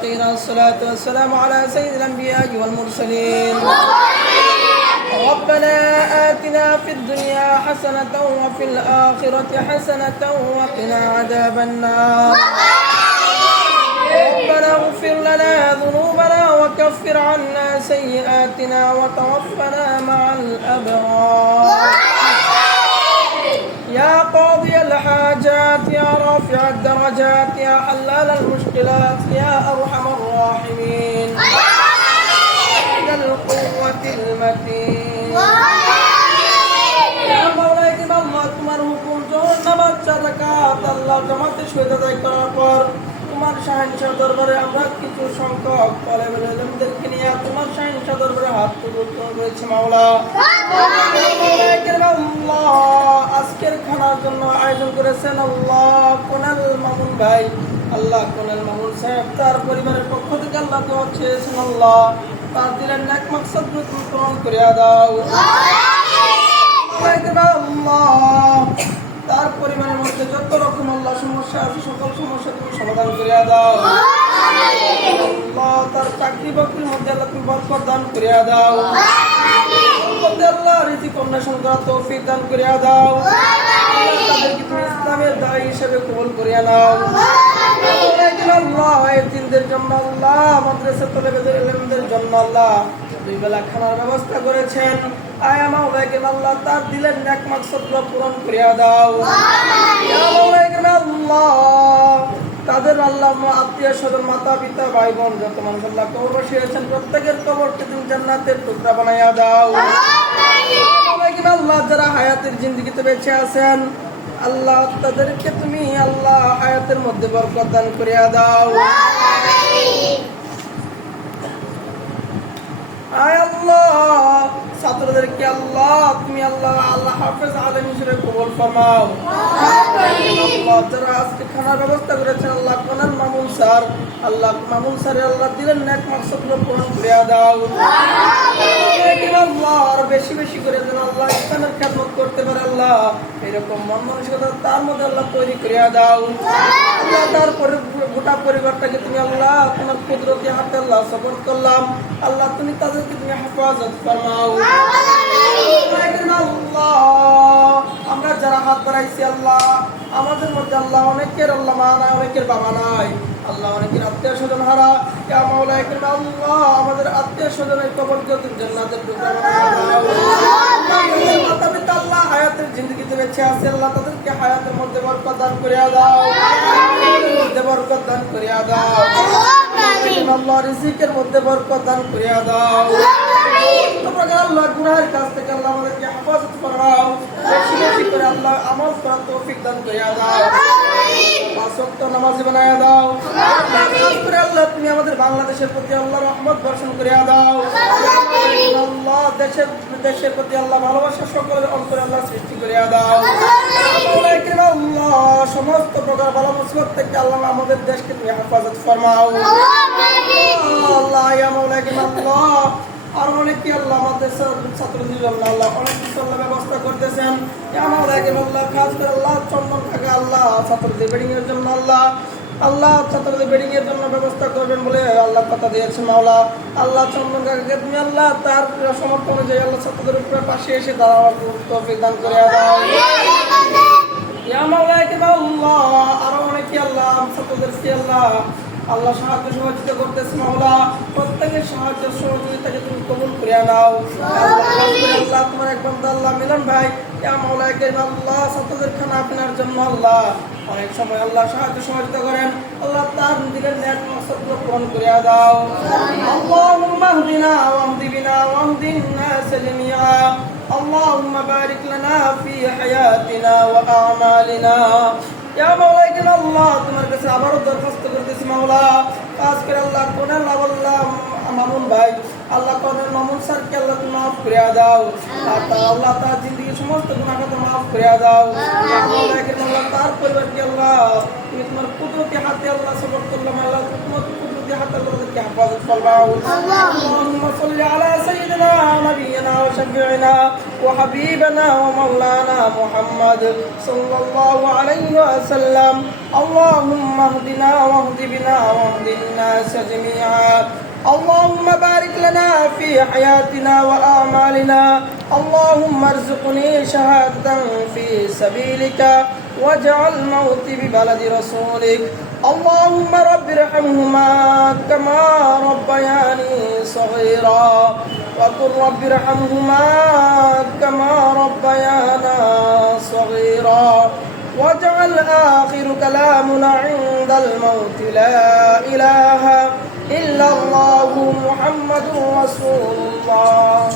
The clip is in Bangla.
الصلاة والسلام على سيد الأنبياء والمرسلين. ربنا آتنا في الدنيا حسنة وفي الآخرة حسنة وقنا عذاب النار. ربنا اغفر لنا ذنوبنا وكفر عنا سيئاتنا وتوفنا مع الأبرار. يا قاضي الحاجات يا رافع الدرجات يا حلال المشكلات يا أرحم الراحمين ذا القوة المتين. يا مولاي আল্লাহ তোমার হুকুম যখন নামাজ যাকাত আল্লাহ জামাতের সহিত আদায় করার পর তোমার শাহিনশাহ দরবারে আমরা কিছু সংখ্যক তালেবে ইলমদেরকে নিয়ে তোমার শাহিনশাহ দরবারে হাত তুলতে রয়েছে মাওলা। আজকের খানার জন্য আয়োজন করেছেন আল্লাহ কোনাল মামুন ভাই, আল্লাহ কোনাল মামুন সাহেব তার পরিবারের পক্ষ থেকে আল্লাহ দোয়া চেয়েছেন আল্লাহ তার দিলের নেক মাকসাদ পূরণ করিয়া দাও। তার পরিবারের মধ্যে যত রকম আল্লাহ সমস্যা আছে সকল সমস্যা তুমি সমাধান করিয়া দাও আল্লাহ। তার চাকরি বাকরির মধ্যে আল্লাহ তুমি বরকত দান করিয়া দাও আল্লাহ। রিজিক অন্বেষণ করার তৌফিক দান করিয়া দাও আল্লাহ। তাদেরকে তুমি ইসলামের দায়ী হিসেবে কবুল করিয়া নাও আল্লাহ। এতিমদের জন্য আল্লাহ, মাদ্রাসা তালেবে ইলমদের জন্য আল্লাহ দুই বেলা খানার ব্যবস্থা করেছেন আয়া মাওলাকে আল্লাহ তার দিলের নেক মাকসাদগুলো পূরণ করিয়া দাও ইয়া মাওলাকে আল্লাহ। তাদের আল্লাহ আত্মীয় স্বজন মাতা পিতা ভাই বোন যত মানুষ আল্লাহ কবর বসিয়েছেন প্রত্যেকের কবরকে তুমি জান্নাতের টুকরা বানাইয়া দাও আল্লাহ। যারা হায়াতের জিন্দেগিতে বেঁচে আছেন আল্লাহ তাদেরকে তুমি আল্লাহ হায়াতের মধ্যে বরকত দান করিয়া দাও আয় আল্লাহ। ছাত্রদেরকে আল্লাহ তুমি আল্লাহ আল্লাহ হাফেজ আলেম হিসেবে কবুল ফরমাও আল্লাহ। যারা আজকে খানার ব্যবস্থা করেছেন আল্লাহ কোনাল মামুন স্যার, আল্লাহ মামুন স্যারের আল্লাহ দিলেন নেক মাকসাদগুলো পূরণ করিয়া দাও আল্লাহ। আর বেশি বেশি করে যেন আল্লাহ ইসলামের খেদমত করতে পারে আল্লাহ এরকম মন মানসিকতা তার মধ্যে আল্লাহ তৈরি করিয়া দাও আল্লাহ। তারপরে গোটা পরিবারটাকে তুমি আল্লাহ তোমার কুদরতি হাতে আল্লাহ সাপোর্ট করলাম আল্লাহ। তুমি তাদেরকে তুমি হেফাজত ফরমাও আল্লাহ। আমরা যারা হাত বাড়াইছি আল্লাহ আমাদের মধ্যে আল্লাহ অনেকের আল্লাহ মা নাই, অনেকের বাবা নাই আল্লাহ, অনেকের আত্মীয় স্বজন হারা ইয়া মাওলা আল্লাহ। আমাদের আত্মীয় স্বজনের কবরকে তুমি জান্নাতের টুকরা বানাইয়া দাও মাতা পিতা আল্লাহ হায়াতের জিন্দেগিতে বেঁচে আছে আল্লাহ তাদেরকে হায়াতের মধ্যে বরকত দান করিয়া দাও মধ্যে বরকত দান করিয়া দাও আল্লাহ। রিজিকের মধ্যে বরকত দান করিয়া দাও আল্লাহ। গুনাহের কাছ থেকে আল্লাহ আমাদেরকে হেফাজত ফরমাও বেশি বেশি করে আল্লাহ আমল করার তৌফিক দান করিয়া দাও পাঁচ ওয়াক্ত নামাজি বানাইয়া দাও আল্লাহ। তুমি আমাদের বাংলাদেশের প্রতি আল্লাহ রহমত বর্ষণ করিয়া দাও আল্লাহ। দেশের প্রতি আল্লাহ ভালোবাসা সকলের অন্তরে আল্লাহ সৃষ্টি করিয়া দাও আল্লাহ। সমস্ত প্রকার ভালো মুসিবত থেকে আল্লাহ আমাদের দেশকে তুমি হেফাজত ফরমাও আল্লাহ ইয়া মাওলা আল্লাহ। আর অনেকে আল্লাহ আমাদের ছাত্রদের জন্য আল্লাহ অনেক কিছু আল্লাহ ব্যবস্থা করতেছেন ইয়া মাওলা আল্লাহ। খাস করে আল্লাহ চন্দন কাকা আল্লাহ ছাত্রদের বেডিং এর জন্য আল্লাহ আল্লাহ ছাত্রদের বেডিং এর জন্য ব্যবস্থা করবেন বলে আল্লাহ কথা দিয়েছেন মাওলা আল্লাহ। চন্দন কাকাকে তুমি আল্লাহ তার সমর্থ অনুযায়ী আল্লাহ ছাত্রদের উপরে পাশে এসে দাঁড়াবার তৌফিক দান করে দাও ইয়া মাওলা আল্লাহ। আরো অনেকে আল্লাহ ছাত্রদেরকে আল্লাহ আল্লাহ সাহায্য সহযোগিতা করতেছে মাওলা। প্রত্যেকের সাহায্য সহযোগিতাকে তুমি কবুল করিয়া নাও আল্লাহ। তোমার এক বান্দা আল্লাহ মিলন ভাই ইয়া মাওলা আল্লাহ ছাত্রদের খানা আপনার জন্য আল্লাহ অনেক সময় আল্লাহ সাহায্য সহযোগিতা করেন আল্লাহ। তার দিলের নেক মাকসাদগুলো পূরণ করিয়া দাও আল্লাহুম্মা হদিনা ওয়াহদি বিনা ওয়াহদিন নাস জামিআ আল্লাহুম্মা বারিক লানা ফি হায়াতিনা ওয়া আমালিনা ইয়া মাওলা আল্লাহ। তোমার কাছে আবারও দরখাস্ত করতেছি মাওলা কাজ করে আল্লাহ কোনাল আল্লাহ মামুন ভাই আল্লাহ কোনাল মামুন স্যারকে আল্লাহ তুমি মাফ করিয়া দাও আল্লাহ। তার জিন্দেগির সমস্ত গুনাহ খাতা মাফ করিয়া দাও ইয়া মাওলা আল্লাহ। তার পরিবারকে আল্লাহ তুমি তোমার কুদরতি হাতে আল্লাহ সাপোর্ট করলাম আল্লাহ। তোমার কুদরতি হাতে আল্লাহ হেফাজত ফরমাও। اللهم صل على سيدنا ونبينا وشفيعنا وحبيبنا ومولانا محمد صلى الله عليه وسلم. اللهم اهدنا واهد بنا واهد الناس جميعا. اللهم بارك لنا في حياتنا وأعمالنا. اللهم ارزقني شهادة في سبيلك واجعل موتي ببلد رسولك. اللهم رب ارحمهما كما ربياني صغيرا وقل رب ارحمهما كما ربيانا صغيرا. واجعل آخر كلامنا عند الموت لا إله إلا الله محمد رسول الله.